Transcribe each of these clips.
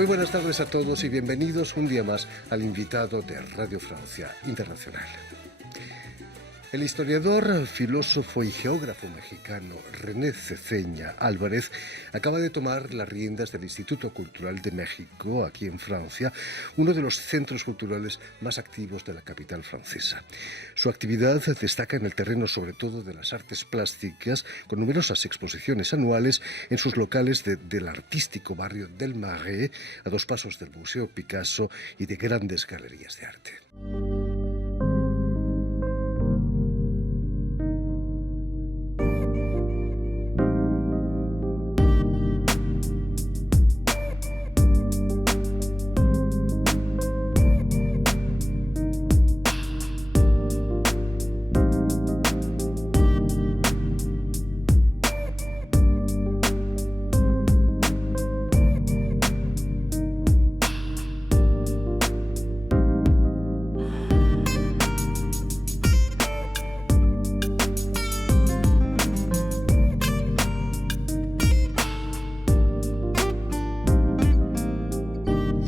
Muy buenas tardes a todos y bienvenidos un día más al invitado de Radio Francia Internacional. El historiador, filósofo y geógrafo mexicano René Ceseña Álvarez acaba de tomar las riendas del Instituto Cultural de México, aquí en Francia, uno de los centros culturales más activos de la capital francesa. Su actividad destaca en el terreno sobre todo de las artes plásticas, con numerosas exposiciones anuales en sus locales del artístico barrio del Marais, a 2 pasos del Museo Picasso y de grandes galerías de arte.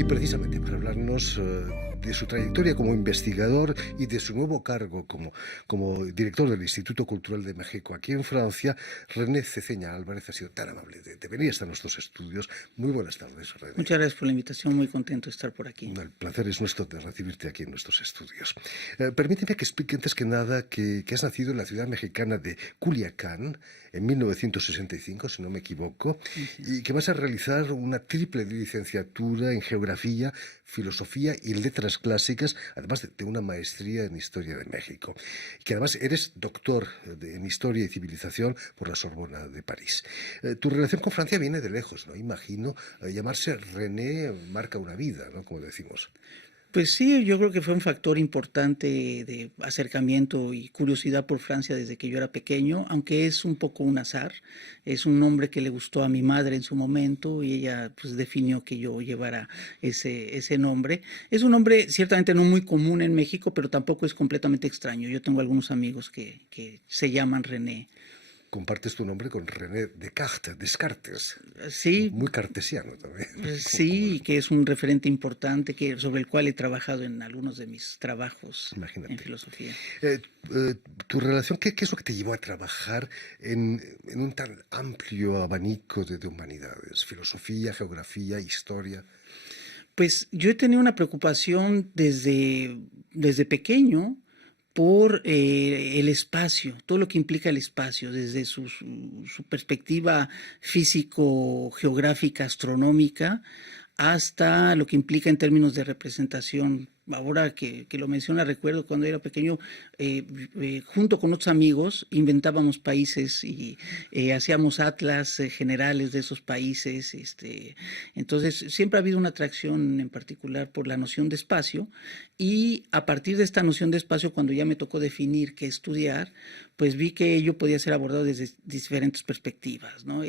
Precisamente para hablarnos de su trayectoria como investigador y de su nuevo cargo como director del Instituto Cultural de México aquí en Francia, René Ceseña Álvarez ha sido tan amable de venir hasta nuestros estudios. Muy buenas tardes, René. Muchas gracias por la invitación, muy contento de estar por aquí. El placer es nuestro de recibirte aquí en nuestros estudios. Permíteme que explique antes que nada que has nacido en la ciudad mexicana de Culiacán en 1965, si no me equivoco, y que vas a realizar una triple licenciatura en Geografía, Filosofía y Letras Clásicas, además de una maestría en Historia de México. Y que además eres doctor en Historia y Civilización por la Sorbona de París. Tu relación con Francia viene de lejos, ¿no? Imagino, llamarse René marca una vida, ¿no? Como decimos. Pues sí, yo creo que fue un factor importante de acercamiento y curiosidad por Francia desde que yo era pequeño, aunque es un poco un azar. Es un nombre que le gustó a mi madre en su momento y ella pues definió que yo llevara ese nombre. Es un nombre ciertamente no muy común en México, pero tampoco es completamente extraño. Yo tengo algunos amigos que se llaman René. Compartes tu nombre con René Descartes. Sí. Muy cartesiano también. Sí, que es un referente importante sobre el cual he trabajado en algunos de mis trabajos. Imagínate. En filosofía. Tu relación, ¿qué es lo que te llevó a trabajar en un tan amplio abanico de humanidades? Filosofía, geografía, historia. Pues yo he tenido una preocupación desde pequeño por el espacio, todo lo que implica el espacio, desde su perspectiva físico-geográfica, astronómica, hasta lo que implica en términos de representación. Ahora que lo menciona, recuerdo cuando era pequeño, junto con otros amigos, inventábamos países y hacíamos atlas generales de esos países. Entonces, siempre ha habido una atracción en particular por la noción de espacio, y a partir de esta noción de espacio, cuando ya me tocó definir qué estudiar, pues vi que ello podía ser abordado desde diferentes perspectivas, ¿no?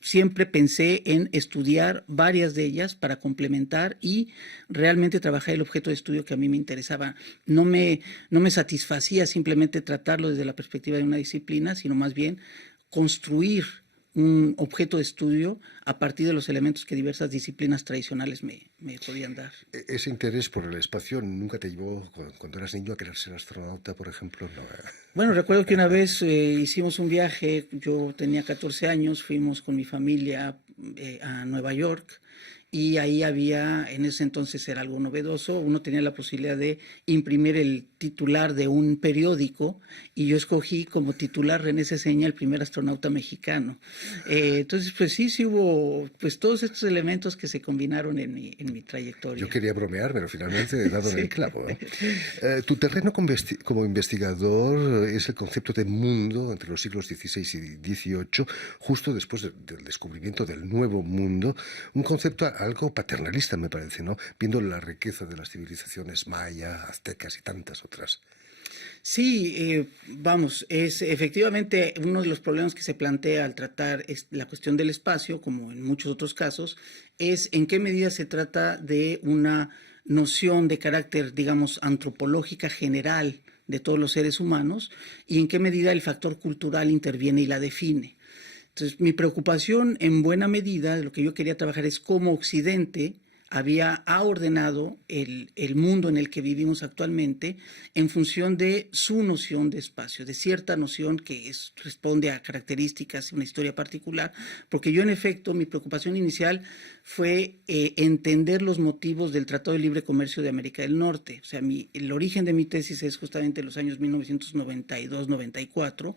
Siempre pensé en estudiar varias de ellas para complementar y realmente trabajar el objeto de estudio que a mí me interesaba. No me satisfacía simplemente tratarlo desde la perspectiva de una disciplina, sino más bien construir un objeto de estudio a partir de los elementos que diversas disciplinas tradicionales me podían dar. ¿Ese interés por el espacio nunca te llevó, cuando eras niño, a querer ser astronauta, por ejemplo? No. Bueno, recuerdo que una vez hicimos un viaje, yo tenía 14 años, fuimos con mi familia a Nueva York, y ahí había, en ese entonces era algo novedoso, uno tenía la posibilidad de imprimir el titular de un periódico, y yo escogí como titular René Ceseña, el primer astronauta mexicano. Entonces, pues sí hubo pues todos estos elementos que se combinaron en mi trayectoria. Yo quería bromear, pero finalmente he dado en el clavo, ¿no? Tu terreno como investigador es el concepto de mundo entre los siglos XVI y XVIII, justo después del descubrimiento del Nuevo Mundo, un concepto algo paternalista, me parece, ¿no? Viendo la riqueza de las civilizaciones maya, aztecas y tantas otras. Sí, vamos, es efectivamente uno de los problemas que se plantea al tratar la cuestión del espacio, como en muchos otros casos, es en qué medida se trata de una noción de carácter, digamos, antropológica general de todos los seres humanos, y en qué medida el factor cultural interviene y la define. Entonces, mi preocupación en buena medida de lo que yo quería trabajar es cómo Occidente ha ordenado el mundo en el que vivimos actualmente en función de su noción de espacio, de cierta noción que responde a características, una historia particular, porque yo en efecto, mi preocupación inicial fue entender los motivos del Tratado de Libre Comercio de América del Norte. O sea, el origen de mi tesis es justamente los años 1992-94,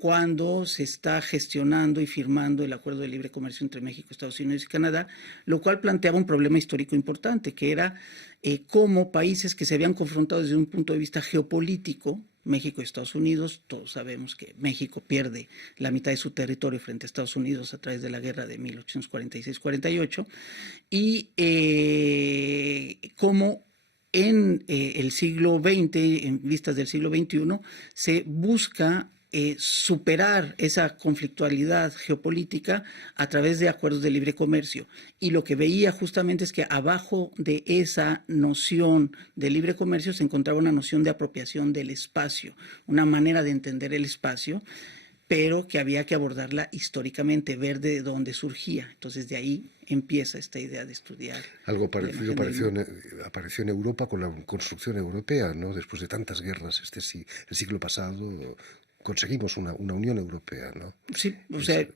cuando se está gestionando y firmando el Acuerdo de Libre Comercio entre México, Estados Unidos y Canadá, lo cual planteaba un problema histórico importante, que era cómo países que se habían confrontado desde un punto de vista geopolítico, México y Estados Unidos, todos sabemos que México pierde la mitad de su territorio frente a Estados Unidos a través de la guerra de 1846-48, y cómo en el siglo XX, en vistas del siglo XXI, se busca superar esa conflictualidad geopolítica a través de acuerdos de libre comercio. Y lo que veía justamente es que abajo de esa noción de libre comercio se encontraba una noción de apropiación del espacio, una manera de entender el espacio, pero que había que abordarla históricamente, ver de dónde surgía. Entonces de ahí empieza esta idea de estudiar. Algo parecido apareció en Europa con la construcción europea, ¿no? Después de tantas guerras el siglo pasado conseguimos una Unión Europea, ¿no? Sí, o sea,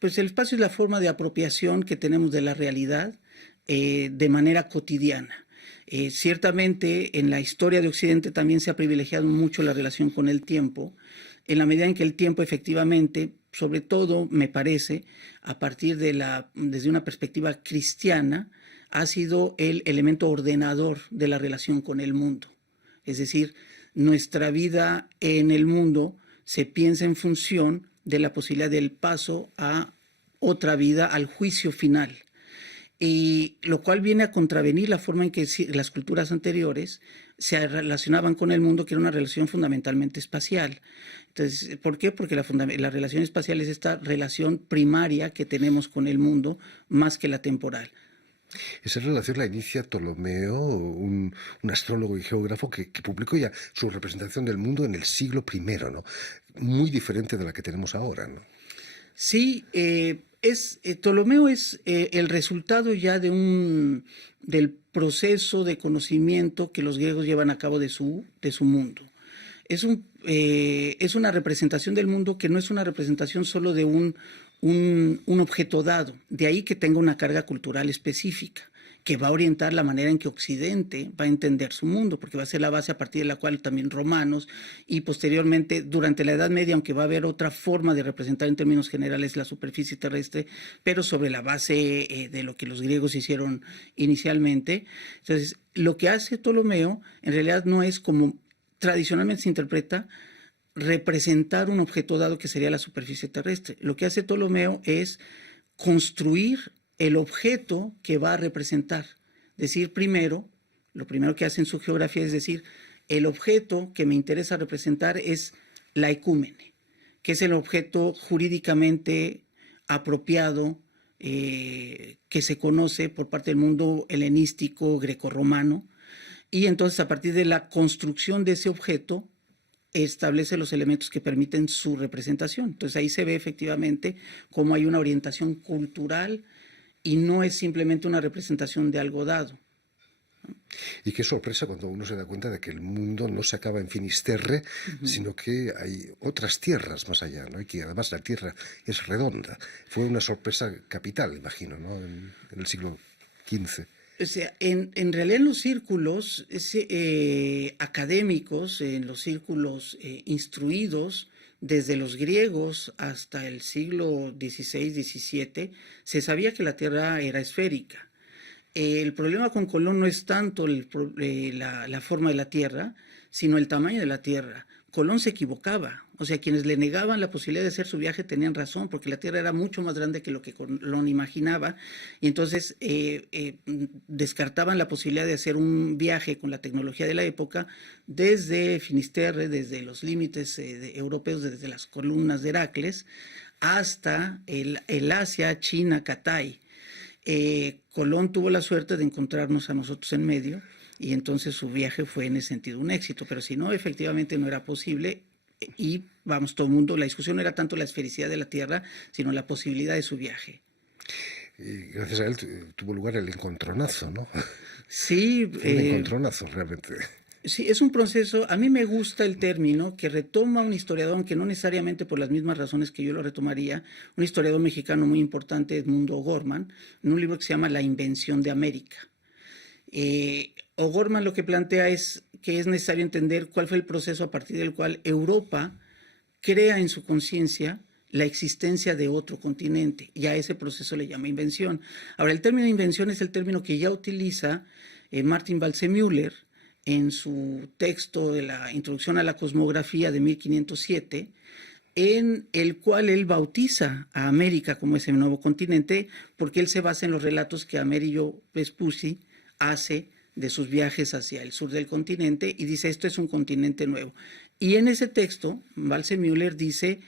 pues el espacio es la forma de apropiación que tenemos de la realidad de manera cotidiana. Ciertamente en la historia de Occidente también se ha privilegiado mucho la relación con el tiempo, en la medida en que el tiempo efectivamente, sobre todo me parece, a partir desde una perspectiva cristiana, ha sido el elemento ordenador de la relación con el mundo. Es decir, nuestra vida en el mundo se piensa en función de la posibilidad del paso a otra vida, al juicio final. Y lo cual viene a contravenir la forma en que las culturas anteriores se relacionaban con el mundo, que era una relación fundamentalmente espacial. Entonces, ¿por qué? Porque la relación espacial es esta relación primaria que tenemos con el mundo más que la temporal. Esa relación la inicia Ptolomeo, un astrólogo y geógrafo que publicó ya su representación del mundo en el siglo I, ¿no? Muy diferente de la que tenemos ahora, ¿no? Sí, Ptolomeo es el resultado ya del proceso de conocimiento que los griegos llevan a cabo de su mundo. Es una representación del mundo que no es una representación solo de un objeto dado, de ahí que tenga una carga cultural específica, que va a orientar la manera en que Occidente va a entender su mundo, porque va a ser la base a partir de la cual también romanos y posteriormente durante la Edad Media, aunque va a haber otra forma de representar en términos generales la superficie terrestre, pero sobre la base de lo que los griegos hicieron inicialmente. Entonces, lo que hace Ptolomeo en realidad no es como tradicionalmente se interpreta representar un objeto dado que sería la superficie terrestre. Lo que hace Ptolomeo es construir el objeto que va a representar. Decir lo primero que hace en su geografía es decir, el objeto que me interesa representar es la ecúmene, que es el objeto jurídicamente apropiado que se conoce por parte del mundo helenístico, grecorromano, y entonces a partir de la construcción de ese objeto establece los elementos que permiten su representación. Entonces ahí se ve efectivamente cómo hay una orientación cultural y no es simplemente una representación de algo dado. Y qué sorpresa cuando uno se da cuenta de que el mundo no se acaba en Finisterre, sino que hay otras tierras más allá, ¿no? Y que además la Tierra es redonda. Fue una sorpresa capital, imagino, ¿no? En el siglo XV. O sea, en realidad en los círculos académicos, en los círculos instruidos, desde los griegos hasta el siglo XVI-XVII, se sabía que la Tierra era esférica. El problema con Colón no es tanto la forma de la Tierra, sino el tamaño de la Tierra. Colón se equivocaba, o sea, quienes le negaban la posibilidad de hacer su viaje tenían razón, porque la Tierra era mucho más grande que lo que Colón imaginaba, y entonces descartaban la posibilidad de hacer un viaje con la tecnología de la época desde Finisterre, desde los límites europeos, desde las columnas de Heracles, hasta el Asia, China, Catay. Colón tuvo la suerte de encontrarnos a nosotros en medio, y entonces su viaje fue en ese sentido un éxito, pero si no, efectivamente no era posible. y vamos, todo el mundo, la discusión no era tanto la esfericidad de la Tierra, sino la posibilidad de su viaje. Y gracias a él tuvo lugar el encontronazo, ¿no? Sí, Fue un encontronazo realmente. sí, es un proceso, a mí me gusta el término que retoma un historiador, aunque no necesariamente por las mismas razones que yo lo retomaría, un historiador mexicano muy importante, Edmundo O'Gorman, en un libro que se llama La invención de América. O'Gorman lo que plantea es que es necesario entender cuál fue el proceso a partir del cual Europa crea en su conciencia la existencia de otro continente, y a ese proceso le llama invención. Ahora, el término invención es el término que ya utiliza Martin Waldseemüller en su texto de la Introducción a la Cosmografía de 1507, en el cual él bautiza a América como ese nuevo continente, porque él se basa en los relatos que Amerigo Vespucci hace de sus viajes hacia el sur del continente y dice, esto es un continente nuevo. Y en ese texto, Waldseemüller dice,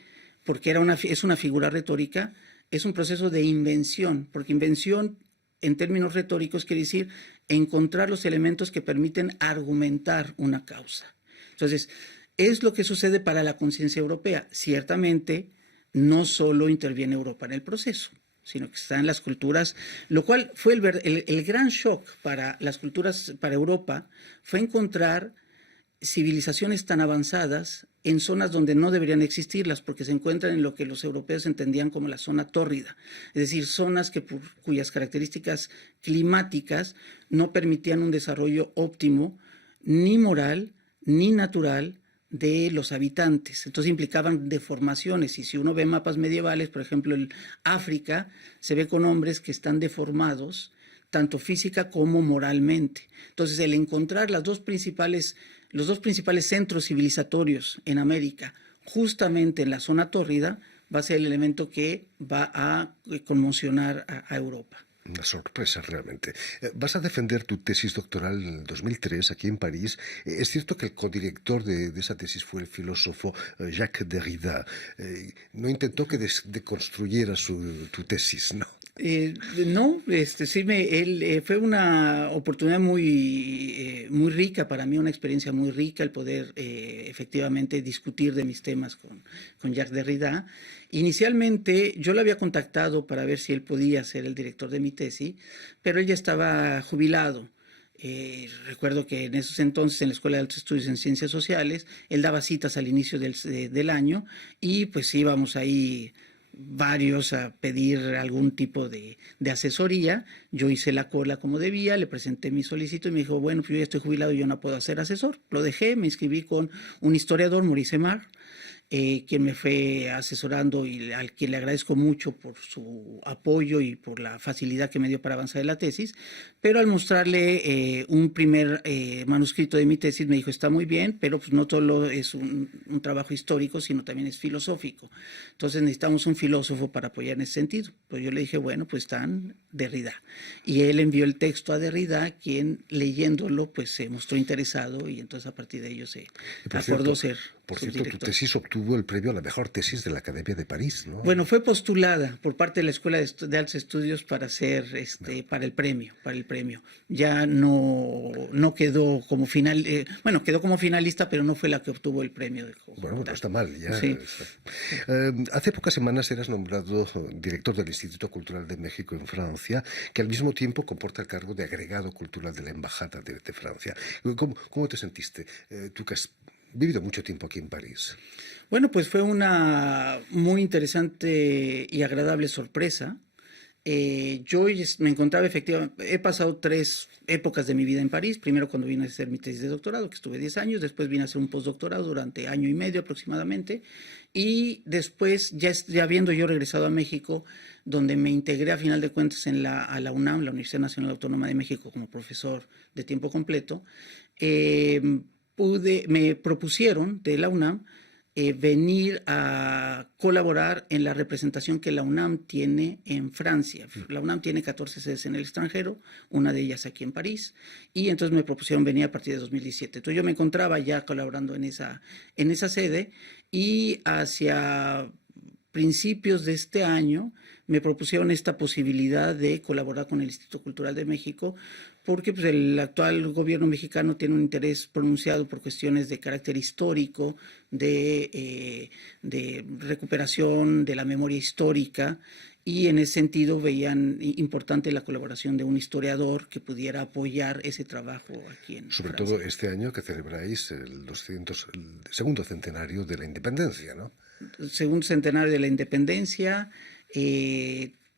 porque es una figura retórica, es un proceso de invención, porque invención en términos retóricos quiere decir encontrar los elementos que permiten argumentar una causa. Entonces, es lo que sucede para la conciencia europea. Ciertamente, no solo interviene Europa en el proceso, sino que están las culturas, lo cual fue el gran shock para las culturas, para Europa, fue encontrar civilizaciones tan avanzadas en zonas donde no deberían existirlas, porque se encuentran en lo que los europeos entendían como la zona tórrida, es decir, zonas cuyas características climáticas no permitían un desarrollo óptimo, ni moral, ni natural, de los habitantes. Entonces implicaban deformaciones, y si uno ve mapas medievales, por ejemplo, en África, se ve con hombres que están deformados, tanto física como moralmente. Entonces, el encontrar los dos principales centros civilizatorios en América, justamente en la zona tórrida, va a ser el elemento que va a conmocionar a Europa. Una sorpresa realmente. Vas a defender tu tesis doctoral en el 2003 aquí en París. Es cierto que el codirector de esa tesis fue el filósofo Jacques Derrida. No intentó que deconstruyera tu tesis, ¿no? No, sí fue una oportunidad muy rica para mí, una experiencia muy rica el poder efectivamente discutir de mis temas con Jacques Derrida. Inicialmente yo lo había contactado para ver si él podía ser el director de mi tesis, pero él ya estaba jubilado. Recuerdo que en esos entonces en la Escuela de Altos Estudios en Ciencias Sociales él daba citas al inicio del año y pues íbamos ahí varios a pedir algún tipo de asesoría. Yo hice la cola como debía, le presenté mi solicitud y me dijo, bueno, pues yo ya estoy jubilado y yo no puedo ser asesor. Lo dejé, me inscribí con un historiador, Maurice Aymar, quien me fue asesorando y al quien le agradezco mucho por su apoyo y por la facilidad que me dio para avanzar en la tesis, pero al mostrarle un primer manuscrito de mi tesis me dijo, está muy bien, pero pues no solo es un trabajo histórico, sino también es filosófico. Entonces necesitamos un filósofo para apoyar en ese sentido. Pues yo le dije, bueno, pues están Derrida. Y él envió el texto a Derrida, quien leyéndolo pues se mostró interesado y entonces a partir de ello se acordó ser Por cierto, tu tesis obtuvo el premio a la mejor tesis de la Academia de París, ¿no? Bueno, fue postulada por parte de la Escuela de Altos Estudios para ser, para el premio. Ya no quedó como quedó como finalista, pero no fue la que obtuvo el premio. Bueno, no está mal, ya. Sí. Hace pocas semanas eras nombrado director del Instituto Cultural de México en Francia, que al mismo tiempo comporta el cargo de agregado cultural de la Embajada de Francia. ¿Cómo te sentiste? Tú que has vivido mucho tiempo aquí en París. Bueno, pues fue una muy interesante y agradable sorpresa. Yo me encontraba efectivamente, he pasado 3 épocas de mi vida en París. Primero cuando vine a hacer mi tesis de doctorado, que estuve 10 años, después vine a hacer un postdoctorado durante 1 año y medio aproximadamente, y después, ya habiendo yo regresado a México, donde me integré a final de cuentas a la UNAM, la Universidad Nacional Autónoma de México, como profesor de tiempo completo, me propusieron de la UNAM venir a colaborar en la representación que la UNAM tiene en Francia. La UNAM tiene 14 sedes en el extranjero, una de ellas aquí en París, y entonces me propusieron venir a partir de 2017. Entonces yo me encontraba ya colaborando en esa sede, y hacia principios de este año me propusieron esta posibilidad de colaborar con el Instituto Cultural de México, porque pues, el actual gobierno mexicano tiene un interés pronunciado por cuestiones de carácter histórico, de recuperación de la memoria histórica, y en ese sentido veían importante la colaboración de un historiador que pudiera apoyar ese trabajo aquí en Sobre Francia. todo este año que celebráis el segundo centenario de la independencia, ¿no? Segundo centenario de la independencia,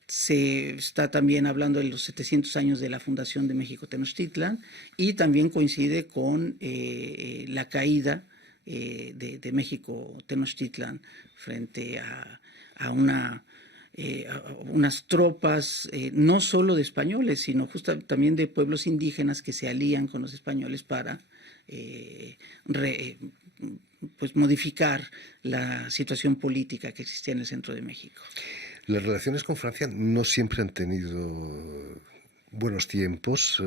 se está también hablando de los 700 años de la fundación de México Tenochtitlan, y también coincide con la caída de México Tenochtitlan frente a unas tropas, no solo de españoles, sino justo también de pueblos indígenas que se alían con los españoles para pues modificar la situación política que existía en el centro de México. Las relaciones con Francia no siempre han tenido buenos tiempos,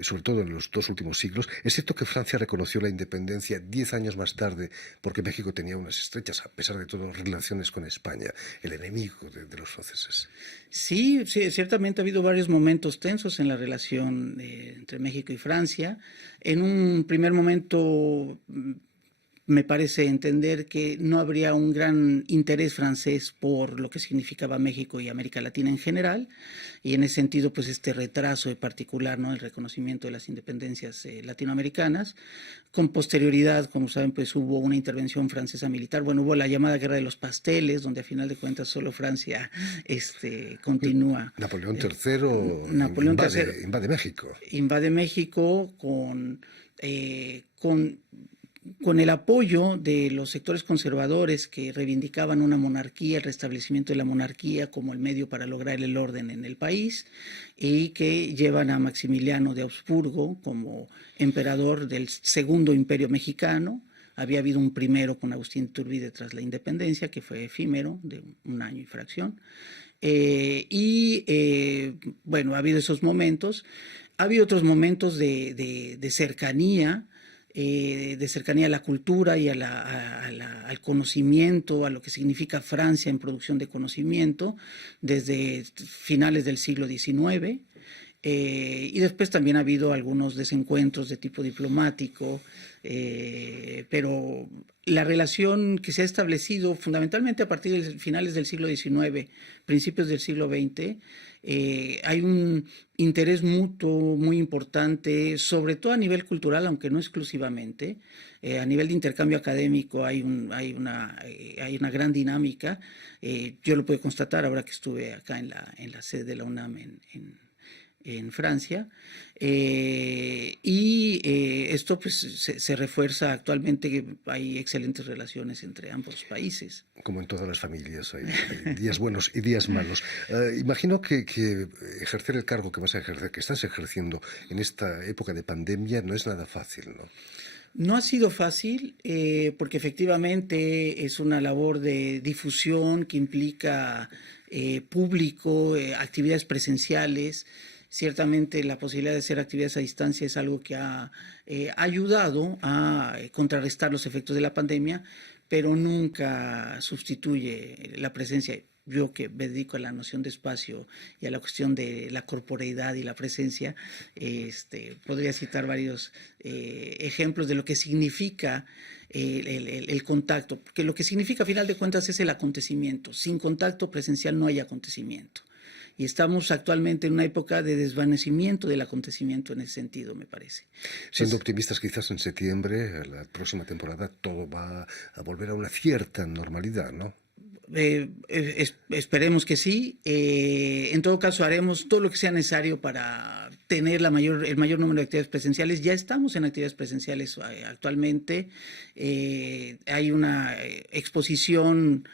sobre todo en los 2 últimos siglos. Es cierto que Francia reconoció la independencia 10 años más tarde porque México tenía unas estrechas, a pesar de todo, relaciones con España, el enemigo de los franceses. Sí, sí, ciertamente ha habido varios momentos tensos en la relación entre México y Francia. En un primer momento me parece entender que no habría un gran interés francés por lo que significaba México y América Latina en general, y en ese sentido pues este retraso en particular, ¿no?, el reconocimiento de las independencias latinoamericanas. Con posterioridad, como saben, pues hubo una intervención francesa militar, bueno, hubo la llamada Guerra de los Pasteles, donde a final de cuentas solo Francia continúa. Napoleón III Napoleón III invade México. Invade México con el apoyo de los sectores conservadores que reivindicaban una monarquía, el restablecimiento de la monarquía como el medio para lograr el orden en el país, y que llevan a Maximiliano de Habsburgo como emperador del Segundo Imperio Mexicano. Había habido un primero con Agustín Iturbide tras la independencia, que fue efímero, de un año y fracción. Bueno, ha habido esos momentos. Ha habido otros momentos de cercanía, a la cultura y al conocimiento, a lo que significa Francia en producción de conocimiento, desde finales del siglo XIX. Y después también ha habido algunos desencuentros de tipo diplomático, pero la relación que se ha establecido fundamentalmente a partir de finales del siglo XIX, principios del siglo XX, hay un interés mutuo muy importante, sobre todo a nivel cultural, aunque no exclusivamente. A nivel de intercambio académico hay una gran dinámica. Yo lo puedo constatar ahora que estuve acá en la sede de la UNAM en Francia, esto pues se refuerza actualmente, que hay excelentes relaciones entre ambos países. Como en todas las familias, hay días buenos y días malos. Imagino que ejercer el cargo que vas a ejercer, que estás ejerciendo en esta época de pandemia, no es nada fácil, ¿no? No ha sido fácil, porque efectivamente es una labor de difusión que implica público, actividades presenciales. Ciertamente la posibilidad de hacer actividades a distancia es algo que ha ayudado a contrarrestar los efectos de la pandemia, pero nunca sustituye la presencia. Yo que me dedico a la noción de espacio y a la cuestión de la corporeidad y la presencia, podría citar varios ejemplos de lo que significa el contacto, porque lo que significa a final de cuentas es el acontecimiento. Sin contacto presencial no hay acontecimiento. Y estamos actualmente en una época de desvanecimiento del acontecimiento en ese sentido, me parece. Siendo optimistas, quizás en septiembre, la próxima temporada, todo va a volver a una cierta normalidad, ¿no? Esperemos que sí. En todo caso, haremos todo lo que sea necesario para tener el mayor número de actividades presenciales. Ya estamos en actividades presenciales actualmente. Hay una exposición.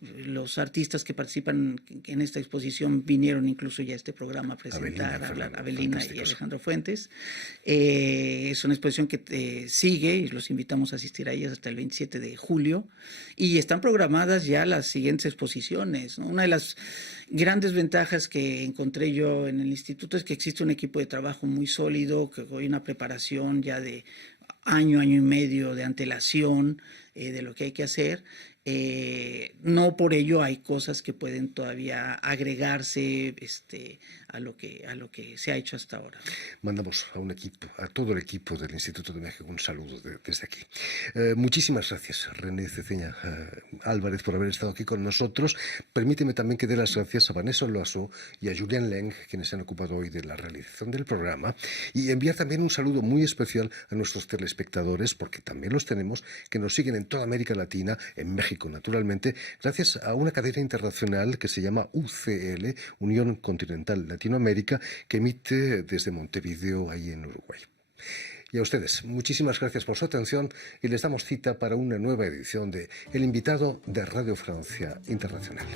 Los artistas que participan en esta exposición vinieron incluso ya a este programa a presentar, Avelina y Alejandro Fuentes. Es una exposición que sigue, y los invitamos a asistir a ellas hasta el 27 de julio, y están programadas ya las siguientes exposiciones, ¿no? Una de las grandes ventajas que encontré yo en el instituto es que existe un equipo de trabajo muy sólido, que hay una preparación ya de año y medio de antelación de lo que hay que hacer. No por ello hay cosas que pueden todavía agregarse a lo que se ha hecho hasta ahora. Mandamos a todo el equipo del Instituto de México un saludo desde aquí. Muchísimas gracias, René Ceseña Álvarez, por haber estado aquí con nosotros. Permíteme también que dé las gracias a Vanessa Loiseau y a Julien Leng, quienes se han ocupado hoy de la realización del programa, y enviar también un saludo muy especial a nuestros telespectadores, porque también los tenemos, que nos siguen en toda América Latina, en México naturalmente, gracias a una cadena internacional que se llama UCL, Unión Continental Latinoamérica, que emite desde Montevideo, ahí en Uruguay. Y a ustedes, muchísimas gracias por su atención y les damos cita para una nueva edición de El Invitado de Radio Francia Internacional.